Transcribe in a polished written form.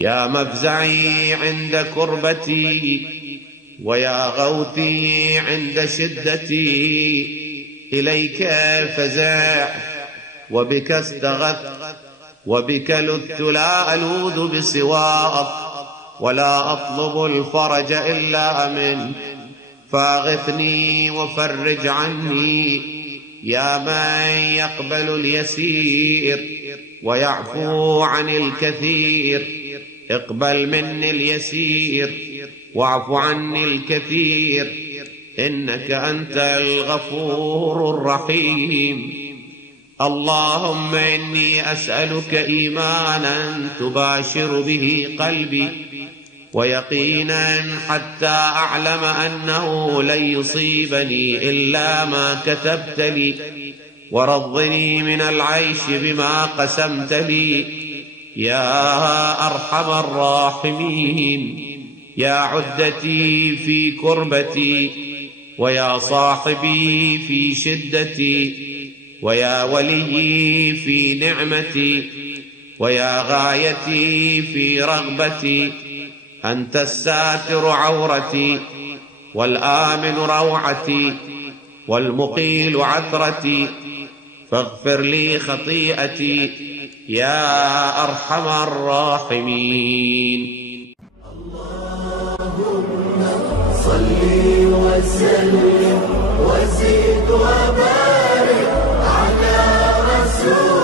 يا مفزعي عند كربتي ويا غوثي عند شدتي، إليك فزع وبك استغث وبك لذت، لا ألوذ بسواك ولا أطلب الفرج إلا منك، فاغثني وفرج عني يا من يقبل اليسير ويعفو عن الكثير. اقبل مني اليسير واعف عني الكثير، إنك أنت الغفور الرحيم. اللهم إني أسألك إيمانا تباشر به قلبي، ويقينا حتى أعلم أنه لن يصيبني إلا ما كتبت لي، ورضني من العيش بما قسمت لي يا أرحم الراحمين. يا عدتي في كربتي، ويا صاحبي في شدتي، ويا وليي في نعمتي، ويا غايتي في رغبتي، أنت الساتر عورتي والآمن روعتي والمقيل عثرتي، فاغفر لي خطيئتي يا أرحم الراحمين. اللهم صل وسلم وزد وبارك على رسول